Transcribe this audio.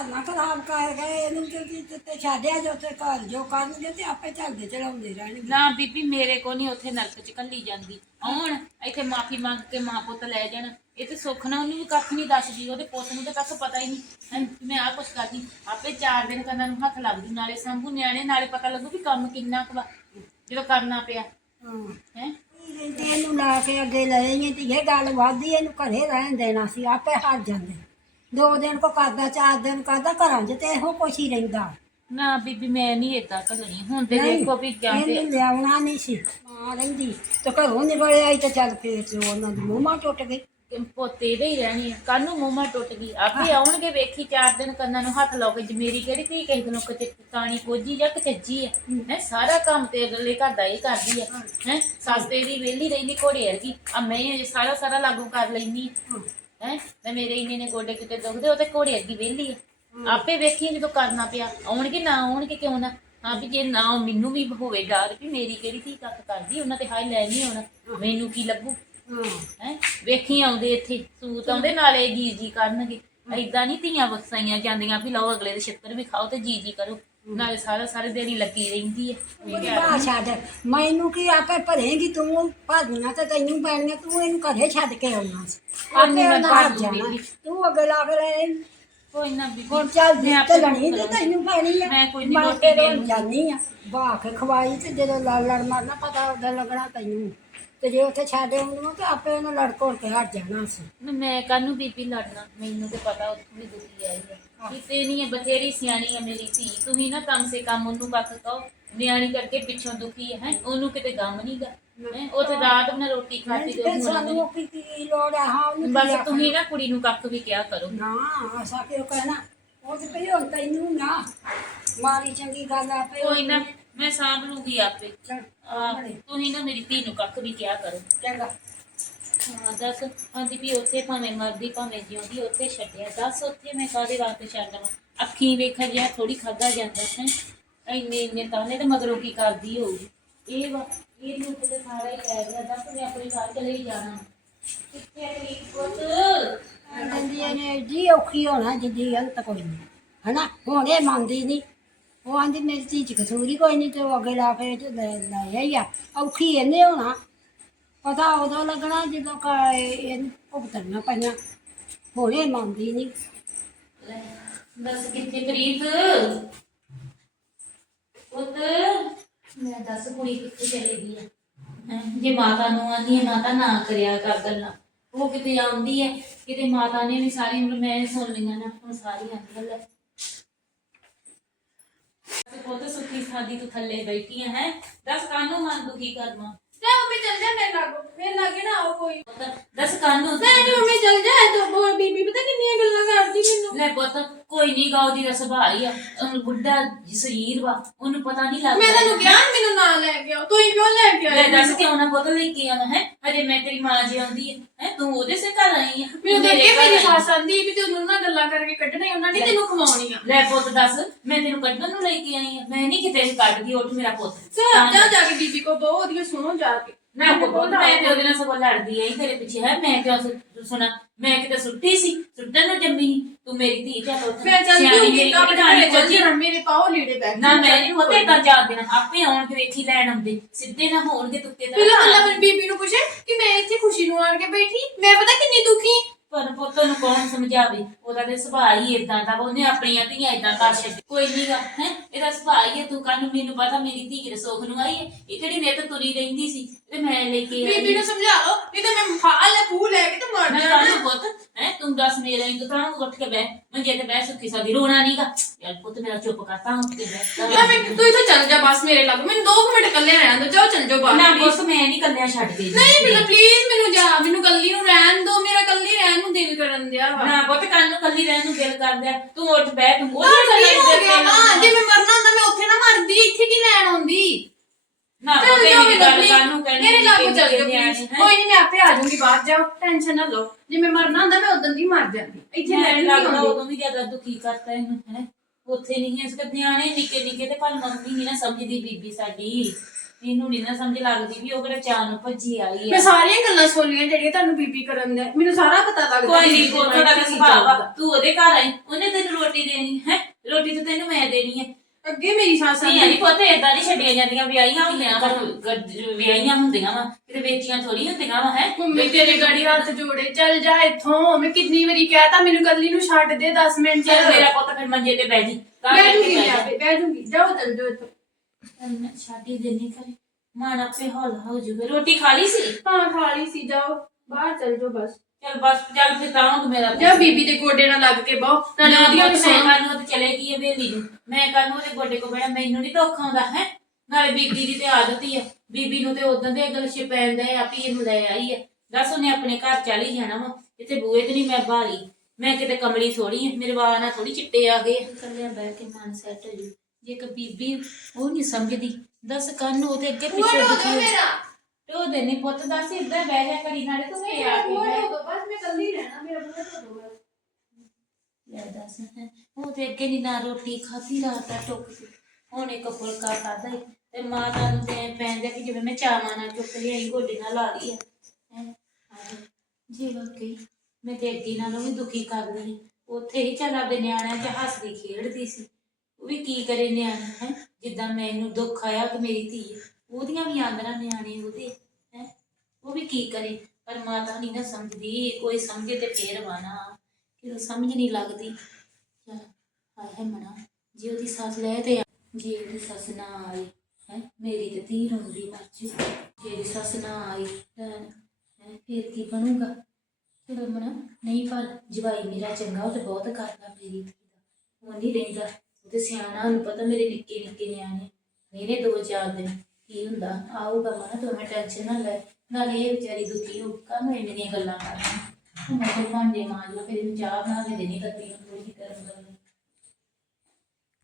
ਘਰ ਨਾ ਖਰਾਬ ਕਰ ਗਏ ਇਹਨੂੰ ਤੇ ਤੇ- ਛੱਡਿਆ ਜੋ ਤੇ ਘਰ ਜੋ ਕਰਨਗੇ ਤੇ ਆਪੇ ਚੱਲਦੇ ਚਲਾਉਂਦੇ ਰਹਿਣਗੇ। ਨਾ ਬੀਬੀ ਮੇਰੇ ਕੋ ਨਹੀਂ ਉੱਥੇ ਨਰਕ ਚ ਕੱਲੀ ਜਾਂਦੀ। ਆਉਣ ਇੱਥੇ ਮਾਫੀ ਮੰਗ ਕੇ ਮਾਂ ਪੁੱਤ ਲੈ ਜਾਣ। ਇਹ ਤੇ ਸੁੱਖ ਨਾਲ ਉਹਨੂੰ ਵੀ ਕੱਖ ਨਹੀਂ ਦੱਸਦੀ ਉਹਦੇ ਪੁੱਤ ਨੂੰ ਤਾਂ ਕੱਖ ਪਤਾ ਹੀ ਨਹੀਂ ਮੈਂ ਆ ਕੁਛ ਕਰਦੀ ਆਪੇ ਚਾਰ ਦਿਨ ਕੰਨਾਂ ਨੂੰ ਹੱਥ ਲੱਗਦੀ ਨਾਲੇ ਸੰਭੂ ਨਿਆਣੇ ਨਾਲੇ ਪਤਾ ਲੱਗੂ ਵੀ ਕੰਮ ਕਿੰਨਾ ਕੁ ਵਾ ਜਦੋਂ ਕਰਨਾ ਪਿਆ। ਹਾਂ। ਹੈ? ਤੇ ਇਹਨੂੰ ਲਾ ਕੇ ਅੱਗੇ ਲਏ ਤੇ ਇਹ ਗੱਲ ਵਾਦੀ ਇਹਨੂੰ ਘਰੇ ਰਹਿਣ ਦੇਣਾ ਸੀ ਆਪੇ ਹਟ ਜਾਂਦੇ। ਦੋ ਦਿਨ ਕੋ ਕਰਦਾ ਚਾਰ ਦਿਨ ਕਰਦਾ ਘਰਾਂ 'ਚ ਤੇ ਇਹੋ ਕੁਛ ਹੀ ਰਹਿੰਦਾ। ਨਾ ਬੀਬੀ ਮੈਂ ਨਹੀਂ ਏਦਾਂ ਕਰਨੀ ਹੁਣ ਤੇ ਨਹੀਂ, ਦੇਖੋ ਵੀ ਤੇ ਇਹਨੂੰ ਲਿਆਉਣਾ ਨਹੀਂ ਸੀ। ਮਾਂ ਰਹਿੰਦੀ। ਤੇ ਘਰੋਂ ਨਿਕਲੇ ਆਈ ਤੇ ਚੱਲ ਫੇਰ ਤੇ ਉਹਨਾਂ ਦੀ ਮੂੰਹਾਂ ਟੁੱਟ ਗਈ। ਕਿ ਪੋਤੇ ਦੇ ਹੀ ਰਹਿਣੀ ਆ। ਕੱਲ ਨੂੰ ਮੂੰਹਾਂ ਟੁੱਟ ਗਈ। ਆਪੇ ਆਉਣਗੇ ਵੇਖੀ ਚਾਰ ਦਿਨ ਕੰਨਾਂ ਨੂੰ ਹੱਥ ਲਾ ਕੇ ਜਮੇਰੀ ਕਿਹੜੀ ਧੀ ਕਿਸੇ ਨੂੰ ਕਿਤੇ ਕਾਣੀ ਕੋਜੀ ਜਾਂ ਕਚੱਜੀ ਆ। ਹੈ। ਸਾਰਾ ਕੰਮ ਤੇ ਅਗਲੇ ਘਰ ਦਾ ਹੀ ਕਰਦੀ ਆ। ਹੈ। ਸੱਸ ਤੇਰੀ ਵਿਹਲੀ ਰਹਿੰਦੀ ਘੋੜੇ ਵਰਗੀ। ਆ ਮੈਂ ਇਹ ਸਾਰਾ ਸਾਰਾ ਲਾਗੂ ਕਰ ਲੈਨੀ ਹੈ? ਤੇ ਮੇਰੇ ਇੰਨੇ ਨੇ ਗੋਡੇ ਕਿਤੇ ਦੁਖਦੇ, ਉਹ ਤੇ ਘੋੜੇ ਅੱਗੇ ਵਿਹਲੀ ਆ। ਆਪੇ ਵੇਖੀ ਜਦੋਂ ਕਰਨਾ ਪਿਆ। ਆਉਣਗੇ ਨਾ ਆਉਣਗੇ ਕਿਉਂ ਨਾ? ਹਾਂ ਵੀ ਜੇ ਨਾ ਮੈਨੂੰ ਵੀ ਹੋਵੇ ਡਰ ਵੀ ਮੇਰੀ ਕਿਹੜੀ ਧੀ ਕੱਖ ਕਰਦੀ, ਉਹਨਾਂ ਤੇ ਹਾਈ ਲੈ ਨਹੀਂ ਆਉਣਾ। ਮੈਨੂੰ ਕੀ ਲੱਗੂ? ਹਾਂ? ਹੈ ਵੇਖੀ ਆਉਂਦੇ ਇੱਥੇ, ਸੂਤ ਆਉਂਦੇ, ਨਾਲੇ ਜੀ ਜੀ ਕਰਨਗੇ। ਐਦਾਂ ਨਹੀਂ ਧੀਆਂ ਵਸਾਈਆਂ ਜਾਂਦੀਆਂ ਵੀ ਲਓ ਅਗਲੇ ਦੇ ਛਿੱਤਰ ਵੀ ਖਾਓ ਤੇ ਜੀ ਜੀ ਕਰੋ। ਨਾਲੇ ਸਾਰਾ ਸਾਰੇ ਦਿਹਾੜੀ ਲੱਗੀ ਰਹਿੰਦੀ ਹੈ ਬਾਹ ਛੱਡ। ਮੈਨੂੰ ਕੀ ਆਪੇ ਭਰੇਗੀ ਤੂੰ? ਭਾਜੀਆਂ ਤੇ ਤੈਨੂੰ ਪੈਣੀਆਂ। ਤੂੰ ਇਹਨੂੰ ਘਰੇ ਛੱਡ ਕੇ ਆਉਣਾ ਆਪੇ ਮੈਂ ਭਰ ਜਾਣਾ। ਤੂੰ ਅੱਗੇ ਲਾ ਕੇ ਲੈ ਕੋਈ ਨਾ ਵੀ ਹੁਣ ਚੱਲ ਦਿੱਤੇ ਆਪੇ ਲਣੀ ਤੇ ਤੈਨੂੰ ਪੈਣੀ ਆ। ਮੈਂ ਕੋਈ ਨੀ ਮੈਂ ਰੋਟੀ ਦੇ ਲੂੰ। ਜਾਨੀ ਆ। ਕੇ ਖਵਾਈ ਤੇ ਜਦੋਂ ਲੜ ਲੜ ਮਰਨਾ ਪਤਾ ਉਹਦਾ ਲੱਗਣਾ ਤੈਨੂੰ। ਤੇ ਜੇ ਉੱਥੇ ਛੱਡ ਆਉਂਦੀ ਤੇ ਆਪੇ ਉਹਨੂੰ ਲੜ ਘੋਲ ਕੇ ਹਟ ਜਾਣਾ ਸੀ। ਮੈਂ ਕਾਹਨੂੰ ਬੀਬੀ ਲੜਨਾ? ਮੈਨੂੰ ਤੇ ਪਤਾ ਉੱਥੋਂ ਵੀ ਦੁਖੀ ਆਈ ਹੈ ਕਿਤੇ ਨਹੀਂ ਹੈ ਬਥੇਰੀ ਸਿਆਣੀ ਹੈ ਮੇਰੀ ਧੀ। ਤੁਸੀਂ ਨਾ ਕੰਮ ਸੇ ਕੰਮ ਉਹਨੂੰ ਕੱਖ ਕਹੋ। ਨਿਆਣੀ ਕਰਕੇ ਪਿੱਛੋਂ ਦੁਖੀ ਹੈ ਹੈਂ? ਉਹਨੂੰ ਕਿਤੇ ਗਮ ਨਹੀਂਗਾ ਉੱਥੇ ਰਾਤ ਨੂੰ ਰੋਟੀ ਖਾਤੀ ਤੇ ਸਾਨੂੰ ਕੀ ਲੋੜ ਹਾਂ ਉਹਨੂੰ ਕੀ ਬਸ ਆਖਣਾ? ਤੁਸੀਂ ਨਾ ਕੁੜੀ ਨੂੰ ਕੱਖ ਵੀ ਕਿਹਾ ਕਰੋ। ਨਾ ਅਸਾ ਕਿਉਂ ਕਹਿਣਾ? ਉਹ ਤੇ ਪਈ ਹੁਣ ਤੈਨੂੰ ਨਾ ਮਾਰੀ ਚੰਗੀ ਗੱਲ ਆਪੇ ਕੋਈ ਨਾ ਮੈਂ ਸਾਂਭ ਲੂੰਗੀ ਆਪੇ। ਆਹ, ਤੁਸੀਂ ਨਾ ਮੇਰੀ ਧੀ ਨੂੰ ਕੱਖ ਵੀ ਕਿਹਾ ਕਰੋ। ਚੰਗਾ। ਹਾਂ, ਦੱਸ। ਆਂਦੀ ਵੀ ਉੱਥੇ ਭਾਵੇਂ ਮਰਦੀ, ਭਾਵੇਂ ਜਿਉਂਦੀ, ਉੱਥੇ ਛੱਡਿਆ। ਦੱਸ, ਉੱਥੇ ਮੈਂ ਕਾਹਦੇ ਵਾਸਤੇ ਛੱਡਵਾਂ ਅੱਖੀਂ ਵੇਖਿਆ ਜਿਆ ਥੋੜੀ ਖਾਦਾ ਜਾਂਦਾ ਹੈ। ਇੰਨੇ ਇੰਨੇ ਤਾਨੇ ਤੇ ਮਗਰੋਂ ਕੀ ਕਰਦੀ ਹੋਊਗੀ? ਇਹ ਵਾ, ਇਹ ਨੂੰ ਤੇ ਸਾਰਾ ਹੀ ਲੈ ਗਿਆ। ਦੱਸ, ਮੈਂ ਆਪਣੇ ਘਰ ਚਲੇ ਹੀ ਜਾਣਾ। ਕਿੱਥੇ ਅਗਲੀ ਪੁੱਤ? ਕਹਿੰਦੀ ਇਹਨੇ ਜੀ ਔਖੀ ਹੋਣਾ, ਜਿੱਦੀ ਅੰਤ ਕੋਈ ਨਹੀਂ। ਹਨਾ? ਹੁਣ ਇਹ ਮੰਨਦੀ ਨਹੀਂ। ਉਹ ਆਂਦੀ, ਮੇਰੀ ਧੀ ਚ ਕਸੂਰੀ ਕੋਈ ਨਹੀਂ, ਤੇ ਉਹ ਅੱਗੇ ਲਾ ਕੇ ਤੇ ਲੈ ਲੈ ਆਈ ਆ। ਔਖੀ ਇਹਨੇ ਹੋਣਾ। ਪਤਾ ਉਦੋਂ ਲੱਗਣਾ ਜਦੋਂ ਕ ਇਹਨੂੰ ਭੁਗਤਣਾ ਪਈਆਂ ਹੁਣ ਮੰਨਦੀ ਨਹੀਂ। ਲੈ, ਦੱਸ ਕਿੱਥੇ ਪ੍ਰੀਤ? ਪੁੱਤ ਮੈਂ ਦੱਸ ਕੁੜੀ ਕਿੱਥੇ ਚਲੀ ਗਈ ਹੈ ਹੈਂ, ਜੇ ਮਾਤਾ ਨੂੰ ਆਂਦੀ ਹੈ ਮਾਤਾ ਨਾ ਕਰਿਆ ਕਰ ਗੱਲਾਂ। ਉਹ ਕਿਤੇ ਆਉਂਦੀ ਹੈ ਕਿਤੇ ਮਾਤਾ ਨੇ ਵੀ ਸਾਰੀ ਉਮਰ ਮੈਂ ਸੁਣ ਲਈਆਂ ਨਾ ਹੁਣ ਸਾਰੀਆਂ ਗੱਲਾਂ ਤੇ ਪੁੱਤ ਸੁੱਖੀ ਸਾਦੀ ਤੂੰ ਥੱਲੇ ਬੈਠੀ ਹੈ? ਦੱਸ ਕਾਨੂੰ ਮਨ ਦੁਖੀ ਕਰਨਾ? ਤੇ ਮੰਮੀ ਚੱਲ ਜਾ ਮੇਰੇ ਲਾਗੋ ਮੇਰੇ ਲਾਗੇ ਨਾ ਆਓ ਕੋਈ। ਪੁੱਤ ਦੱਸ ਕਾਨੂੰ ਨਹੀਂ ਨਹੀਂ ਮੰਮੀ ਚੱਲ ਜਾ ਇਹ ਤਾਂ ਬੀਬੀ ਪਤਾ ਕਿੰਨੀਆਂ ਗੱਲਾਂ ਕਰਦੀ ਮੈਨੂੰ। ਲੈ ਪੁੱਤ ਕੋਈ ਨਹੀਂ ਗਾਉ ਦੀ ਦਾ ਸੁਭਾਅ ਹੀ ਆ। ਉਹਨੂੰ ਬੁੱਢਾ ਸਰੀਰ ਵਾ ਉਹਨੂੰ ਪਤਾ ਨਹੀਂ ਲੱਗਦਾ। ਮੈਂ ਤੁਹਾਨੂੰ ਕਿਹਾ ਨੀ ਮੈਨੂੰ ਨਾਲ ਲੈ ਕੇ ਆਓ ਤੁਸੀਂ ਕਿਉਂ ਲੈ ਕੇ ਲੈ ਆਏ ਦੱਸ ਕਿਉਂ ਨਾ ਪੁੱਤ ਲੈ ਕੇ ਆਵਾਂ ਹੈ? ਹਜੇ ਮੈਂ ਤੇਰੀ ਮਾਂ ਜੀ ਆਉਂਦੀ ਹੈ ਹੈ? ਤੂੰ ਉਹਦੇ ਸੇ ਘਰ ਆਈ ਆ ਮੈਨੂੰ ਦੇਖੇ ਘਰ ਮੇਰੀ। ਸੱਸ ਆਂਦੀ ਵੀ ਤੈਨੂੰ ਨਾ ਗੱਲਾਂ ਕਰਕੇ ਕੱਢਣਾ ਉਹਨਾਂ ਨੇ ਤੈਨੂੰ ਖਵਾਉਣੀਆਂ ਲੈ ਪੁੱਤ ਦੱਸ ਮੈਂ ਤੈਨੂੰ ਕੱਢਣ ਨੂੰ ਲੈ ਕੇ ਆਈ ਆ। ਮੈਂ ਨਹੀਂ ਕਿਤੇ ਕੱਢਦੀ ਉੱਠ ਮੇਰਾ ਪੁੱਤ। ਜਾ ਜਾ ਜਾ ਕੇ ਬੀਬੀ ਕੋ ਬਹੁਤ ਵਧੀਆ ਸੁਣੋ ਜਾ ਕੇ। ਮੈਂ ਤੇ ਉਹਦੇ ਨਾਲ ਸਗੋਂ ਲੜਦੀ ਆਈ ਤੇਰੇ ਪਿੱਛੇ ਹੈ ਮੈਂ ਕਿਉਂ ਸੁ- ਸੁਣਾ ਮੈਂ ਕਿਤੇ ਸੁੱਟੀ ਸੀ ਸੁੱਟਣ ਨੂੰ ਜੰਮੀ ਸੀ। ਤੂੰ ਮੇਰੀ ਧੀ ਚੱਲ ਉੱਠ ਮੈਂ ਚੱਲ ਸਿਆਣੀ ਜੂਗੀ ਮੇਰੀ ਕੰਮ ਤੇ ਚੱਲ। ਜਾਣਾ ਮੇਰੇ ਪਾਓ ਲੀੜੇ ਬੈਗ ਨਾ ਮੈਂ ਨਹੀਂ ਪਤਾ ਏਦਾਂ ਜਾ ਦੇਣਾ ਆਪੇ ਆਉਣ ਵੇਖੀ ਲੈਣ ਆਉਂਦੇ ਸਿੱਧੇ ਨਾ ਹੋਣਗੇ ਤੁੱਤੇ ਪਹਿਲਾਂ ਪਹਿਲਾਂ ਤਾਂ ਮੇਰੀ ਬੀਬੀ ਨੂੰ ਪੁੱਛੇ ਕਿ ਮੈਂ ਇੱਥੇ ਖੁਸ਼ੀ ਨੂੰ ਆਣ ਕੇ ਬੈਠੀ ਮੈਂ ਪਤਾ ਕਿੰਨੀ ਦੁਖੀ ਪਰ ਪੁੱਤ ਨੂੰ ਕੌਣ ਸਮਝਾਵੇ? ਉਹਦਾ ਤੇ ਸੁਭਾਅ ਹੀ ਇਦਾਂ ਦਾ ਵਾ, ਉਹਨੇ ਆਪਣੀਆਂ ਧੀਆਂ ਇਦਾਂ ਕਰ ਛੱਡੀ ਕੋਈ ਨਹੀਂਗਾ ਹੈ? ਇਹਦਾ ਸੁਭਾਅ ਹੀ ਹੈ ਤੂੰ ਕੱਲ ਨੂੰ ਮੈਨੂੰ ਪਤਾ ਮੇਰੀ ਧੀ ਕਿਹੜੇ ਸੁੱਖ ਨੂੰ ਆਈ ਹੈ। ਇਹ ਕਿਹੜੀ ਨਿੱਤ ਤੁਰੀ ਰਹਿੰਦੀ ਸੀ ਤੇ ਮੈਂ ਲੈ ਕੇ ਆਈ। ਬੀਬੀ ਨੂੰ ਸਮਝਾ ਲਓ ਨਹੀਂ ਤਾਂ ਮੈਂ ਫਾਲ ਲੈ ਫੂ ਲੈ ਕੇ ਤੇ ਮਰ ਮੈਂ ਜਾਣਾ। ਕੱਲ ਪੁੱਤ ਹੈ? ਤੂੰ ਦੱਸ ਮੇਰਾ ਇੰਗ ਤਾਂ ਉੱਠ ਕੇ ਬਹਿ? ਮੰਜੇ ਤੇ ਬਹਿ ਸੁੱਖੀ ਸਾਦੀ ਰੋਣਾ ਨਹੀਂਗਾ ਯਾਰ ਪੁੱਤ ਮੇਰਾ ਚੁੱਪ ਕਰਤਾ ਉੱਠ ਕੇ ਮੈਂ ਬਹਿ ਤੂੰ ਇੱਥੇ ਚੱਲ ਜਾ ਬਸ ਮੇਰੇ ਲੱਗ। ਮੈਨੂੰ 2 ਮਿੰਟ ਇਕੱਲੇ ਰਹਿਣ ਦੋ ਜਾਓ ਚੱਲ ਜਾਓ ਬਾਹਰ। ਨਾ please। ਪੁੱਤ ਮੈਂ ਨਹੀਂ ਕੱਲਿਆ ਛੱਡ ਦੇ ਨਹੀਂ ਬਿਲਾ ਪਲੀਜ਼ ਮੈਨੂੰ ਜਾ ਮੈਨੂੰ ਕੱਲੀ ਨੂੰ ਰਹਿਣ ਦੋ। ਨੂੰ ਦਿਲ ਕਰਨ ਦਿਆ ਵਾ। ਨਾ ਪੁੱਤ ਕੱਲ ਨੂੰ ਕੱਲੀ ਰਹਿਣ ਨੂੰ ਦਿਲ ਕਰਦਾ। ਤੂੰ ਉੱਠ ਬਹਿ ਤੂੰ ਉਹ ਕੀ ਹੋ ਗਿਆ। ਨਾ ਜੇ ਮੈਂ ਮਰਨਾ ਹੁੰਦਾ ਮੈਂ ਉੱਥੇ ਨਾ ਮਰਦੀ ਇੱਥੇ ਕੀ ਲੈਣ ਆਉਂਦੀ? ਨਾ ਚੱਲ ਜਾਓ ਮੇਰੀ ਗੱਲ please। ਕੱਲ ਨੂੰ ਕਹਿਣੀ ਮੇਰੇ ਲਾਗੋਂ ਚੱਲ ਜਾਓ please। ਹੈਂ। ਕੋਈ ਨਹੀਂ ਮੈਂ ਆਪੇ ਆ ਜਾਊਂਗੀ ਬਾਹਰ ਜਾਓ। ਟੈਨਸ਼ਨ ਨਾ ਲਓ। ਜੇ ਮੈਂ ਮਰਨਾ ਹੁੰਦਾ ਮੈਂ ਉਦੋਂ ਦੀ ਮਰ ਜਾਂਦੀ। ਇੱਥੇ ਲੈਣ ਨਹੀਂ ਲੱਗਦਾ ਆਉਂਦੀ। ਉਦੋਂ ਵੀ ਜ਼ਿਆਦਾ ਦੁਖੀ ਕਰਤਾ ਇਹਨੂੰ ਹੈ? ਉੱਥੇ ਨਹੀਂ ਇਸ ਕਰ ਨਿਆਣੇ ਨਿੱਕੇ ਨਿੱਕੇ ਤੇ ਪਰ ਮੰਮੀ ਨਹੀਂ ਨਾ ਸਮਝਦੀ ਬੀਬੀ ਸਾਡੀ। ਇਹਨੂੰ ਨਹੀਂ ਨਾ ਸਮਝ ਲੱਗਦੀ ਵੀ ਉਹ ਕਿਹੜਾ ਚਾਹ ਨੂੰ ਭੱਜੀ ਆਈ ਮੈਂ ਸਾਰੀਆਂ ਗੱਲਾਂ ਸੁਣੀਆਂ ਜਿਹੜੀਆਂ ਤੁਹਾਨੂੰ ਬੀਬੀ ਕਰਨ ਦੇ ਮੈਨੂੰ ਸਾਰਾ ਪਤਾ ਲੱਗਦਾ ਕੋਈ ਨਹੀਂ ਬੀਬੀ ਦੇ ਕੋਲ ਦਾ ਮਨ 'ਚ ਕੀ ਸੁਭਾਅ ਆ। ਚੱਲਦਾ। ਤੂੰ ਉਹਦੇ ਘਰ ਆਈ ਉਹਨੇ ਤੈਨੂੰ ਰੋਟੀ ਦੇਣੀ ਹੈ? ਰੋਟੀ ਤਾਂ ਤੈਨੂੰ ਮੈਂ ਦੇਣੀ ਹੈ ਅੱਗੇ ਮੇਰੀ ਸੱਸ ਨਹੀਂ ਨਹੀਂ ਪੁੱਤ ਏਦਾਂ ਨਹੀਂ ਛੱਡੀਆਂ ਜਾਂਦੀਆਂ ਵਿਆਹੀਆਂ ਹੁੰਦੀਆਂ ਪਰ ਵਿਆਹੀਆਂ ਹੁੰਦੀਆਂ ਵਾ ਕਿਤੇ ਵੇਚੀਆਂ ਥੋੜੀ ਹੁੰਦੀਆਂ ਵਾ ਹੈ? ਮੰਮੀ ਤੇਰੇ ਗਾੜੀ ਹੱਥ ਜੋੜੇ ਚੱਲ ਜਾ ਇੱਥੋਂ ਮੈਂ ਕਿੰਨੀ ਵਾਰੀ ਕਹਿਤਾ ਮੈਨੂੰ ਕੱਲੀ ਨੂੰ ਛੱਡ ਦੇ 10 ਮਿੰਟ ਚੱਲ ਮੇਰਾ ਪੁੱਤ ਫਿਰ ਮੰਜੇ ਤੇ ਬਹਿ ਜੀ ਤਾਂ ਬਹਿ ਕਰਕੇ ਬਹਿ ਮੈਂ ਜਾ। ਆਪੇ ਬਹਿ ਜੂਗੀ। ਜਾਓ ਚੱਲ ਜਾਓ ਇੱਥੋਂ। ਚੱਲ ਮੈਂ ਛਾਡੀ ਦੇਣੀ ਕਰੇ ਮਨ ਆਪੇ ਹੌਲ ਹੋ ਜੂਗਾ ਰੋਟੀ ਖਾ ਲਈ ਸੀ? ਹਾਂ ਖਾ ਲਈ ਸੀ। ਜਾਓ ਬਾਹਰ ਚੱਲ ਜਾਓ ਬਸ। ਚੱਲ ਬਸ ਚੱਲ ਫਿਰ ਤਾਂ ਹੁਣ ਮੇਰਾ ਜਾ ਬੀਬੀ ਦੇ ਗੋਡੇ ਨਾਲ ਲੱਗ ਕੇ ਬਹੁ। ਨਾਲੇ ਨਾ ਉਹਦੀਆਂ ਵੀ ਮੈਂ ਸੁਣੋ ਕਾਨੂੰ ਤੇ ਚਲੇ ਗਈ ਹੈ ਵੇਲੀ ਨੂੰ। ਮੈਂ ਕਾਨੂੰ ਉਹਦੇ ਗੋਡੇ ਕੋ ਬੜਾ ਮੈਨੂੰ ਨਹੀਂ ਦੁੱਖ ਆਉਂਦਾ ਹੈ? ਨਾਲੇ ਬੀਬੀ ਦੀ ਤੇ ਆਦਤ ਹੀ ਹੈ ਬੀਬੀ ਨੂੰ ਤੇ ਉਦੋਂ ਦੇ ਅਗਲ ਪੈਂਦਾ ਹੈ ਆਪੀ ਇਹਨੂੰ ਲੈ ਆਈ ਹੈ ਦੱਸ ਉਹਨੇ ਆਪਣੇ ਘਰ ਚਲ ਹੀ ਜਾਣਾ ਵਾ। ਇੱਥੇ ਬੂਏ ਤੇ ਨਹੀਂ ਮੈਂ ਬਾਲੀ ਮੈਂ ਕਿਤੇ ਕਮਲੀ ਥੋੜੀ ਹੈ ਮੇਰੇ ਵਾਲਾਂ ਨਾਲ ਥੋੜੀ ਚਿੱਟੇ ਆ ਗਏ ਕੱਲਿਆ ਬਹਿ ਕੇ ਮਨ ਸੈੱਟ ਹੋ ਜੂ ਜੇ ਇੱਕ ਬੀਬੀ ਉਹ ਨਹੀਂ ਸਮਝਦੀ ਦੱਸ ਕਾਨੂੰ ਉਹਦੇ ਅੱਗੇ ਪਿੱਛੇ ਹੋ ਟੋ ਦੇ ਨਹੀਂ ਪੁੱਤ ਦੱਸ ਇੱਧਰ ਬਹਿ ਜਾ ਕਰੀ ਨਾਲੇ ਤੂੰ ਤੇ ਆ ਕੇ ਬਹਿ ਬਸ ਮੈਂ ਕੱਲੀ ਰਹਿਣਾ ਮੇਰਾ ਧੋ ਦੋ ਬਸ ਲੈ ਦੱਸ ਹੈਂ। ਉਹ ਤੇ ਅੱਗੇ ਨਹੀਂ ਨਾ ਰੋਟੀ ਖਾਧੀ ਰਾਤ ਦਾ ਟੁੱਕ ਹੁਣ ਇੱਕ ਫੁਲਕਾ ਖਾਧਾ ਈ ਤੇ ਮਾਤਾ ਨੂੰ ਤੇ ਪੈਂਦਾ ਕਿ ਜਿਵੇਂ ਮੈਂ ਚਾਵਾਂ ਨਾਲ ਚੁੱਕ ਲਿਆਈ ਗੋਡੇ ਨਾਲ ਲਾ ਲਈ ਆ ਹੈਂ। ਆਹੋ। ਜੀ ਵਾਕਈ ਮੈਂ ਤੇ ਅੱਗੇ ਨਾਲੋਂ ਵੀ ਦੁਖੀ ਕਰ ਲਈ। ਉੱਥੇ ਹੀ ਚੱਲ ਆਪਦੇ ਨਿਆਣਿਆਂ 'ਚ ਹੱਸਦੀ ਖੇਡਦੀ ਸੀ ਉਹ ਵੀ ਕੀ ਕਰੇ ਨਿਆਣੇ, ਹੈ? ਜਿੱਦਾਂ ਮੈਨੂੰ ਦੁੱਖ ਆਇਆ ਕਿ ਮੇਰੀ ਧੀ ਉਹਦੀਆਂ ਵੀ ਆਂਦਰਾਂ ਨਿਆਣੇ ਉਹਦੇ, ਹੈ? ਉਹ ਵੀ ਕੀ ਕਰੇ? ਪਰ ਮਾਤਾ ਨਹੀਂ ਨਾ ਸਮਝਦੀ, ਕੋਈ ਸਮਝੇ ਤੇ ਫੇਰ ਵਾਣਾ ਕਿ ਸਮਝ ਨਹੀਂ ਲੱਗਦੀ। ਹਾਏ ਹੈ ਮਣਾ ਜੇ ਉਹਦੀ ਸੱਸ ਲੈ ਤੇ ਆ- ਜੇ ਉਹਦੀ ਸੱਸ ਨਾ ਆਈ ਹੈ? ਮੇਰੀ ਤੇ ਧੀ ਰੋਂਦੀ ਮਰ ਜੇ ਉਹਦੀ ਸੱਸ ਨਾ ਆਈ ਲੈਣ ਹੈ? ਫੇਰ ਕੀ ਬਣੂਗਾ? ਚਲੋ ਮਣਾ ਨਹੀਂ ਪਰ ਜਵਾਈ ਮੇਰਾ ਚੰਗਾ, ਉਹ ਤੇ ਬਹੁਤ ਕਰਦਾ ਮੇਰੀ ਧੀ ਦਾ। ਉਹ ਨਹੀਂ ਰਹਿੰਦਾ। ਤੇ ਸਿਆਣਾ ਉਹਨੂੰ ਪਤਾ ਮੇਰੇ ਨਿੱਕੇ ਨਿੱਕੇ ਨਿਆਣੇ ਮੇਰੇ ਦੋ ਚਾਰ ਦਿਨ ਕੀ ਹੁੰਦਾ? ਆਊਗਾ ਮਨਾ ਤੂੰ ਮੈਂ ਟੈਨਸ਼ਨ ਨਾ ਲੈ। ਨਾਲੇ ਇਹ ਵਿਚਾਰੀ ਦੁਖੀ ਹੋ ਕੰਮ ਇੰਨੀਆਂ ਗੱਲਾਂ ਕਰਦੀ? ਮੈਂ ਤਾਂ ਭਾਂਡੇ ਮਾਂਜ ਲਾ ਫਿਰ ਇਹਨੂੰ ਚਾਹ ਬਣਾ ਕੇ ਦੇਣੀ ਕਰਦੀ ਨੂੰ ਥੋੜੀ ਗਰਮ ਗਰਮ